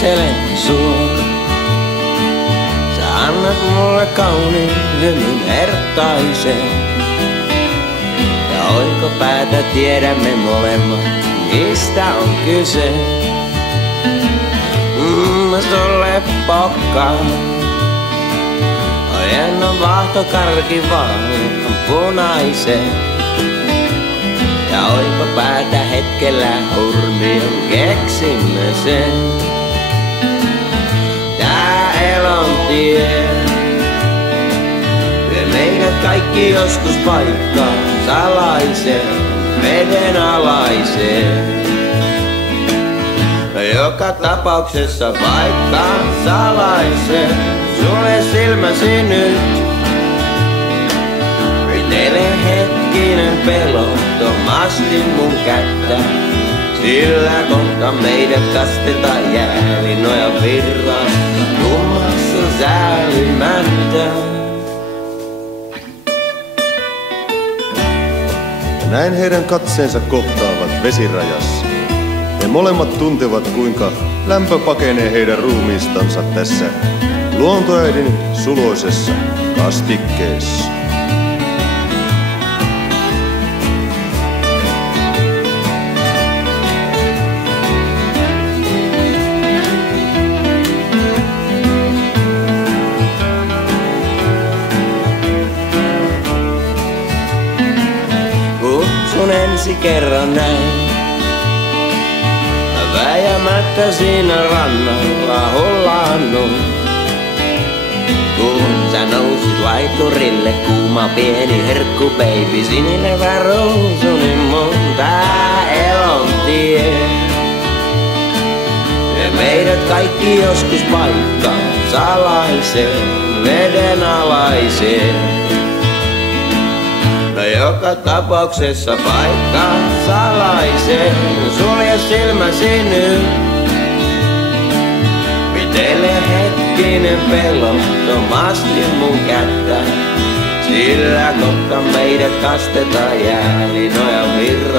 katselen sua. Sä annat mulle kauniin hymyn herttaisen. Ja oikopäätä tiedämme molemmat, mistä on kyse. Mä sulle pokkaan. Ojennan vaahtokarki vaan punaisen. Ja oikopäätä hetkellä hurmion keksimme sen. Tää elon tie vie meidät kaikki joskus paikkaan salaiseen, vedenalaiseen. Joka tapauksessa paikkaan salaiseen. Sulle silmäsi nyt. Ritele hetkinen pelottomasti mun kättä. Sillä kohta meidät kastetaan jäälinoja virrasta kummassa säälimättä. Näin heidän katseensa kohtaavat vesirajassa. He molemmat tuntevat, kuinka lämpö pakenee heidän ruumiistansa tässä luontoäidin suloisessa kastikkeessa. Kutsun ensi kerran näin. Väijämättä siinä rannalla hullannut. Kun sä nousit laiturille, kuuma pieni herkku baby, sinilevä ruusuni mun tää elon tie. Ja meidät kaikki joskus paikkaan salaiseen, vedenalaiseen. No joka tapauksessa paikkaan salaiseen. Sulje silmäsi nyt. Pitele hetkinen pelottomasti mun kättä. Sillä kohta meidät kastetaan jäälinoja virrasta.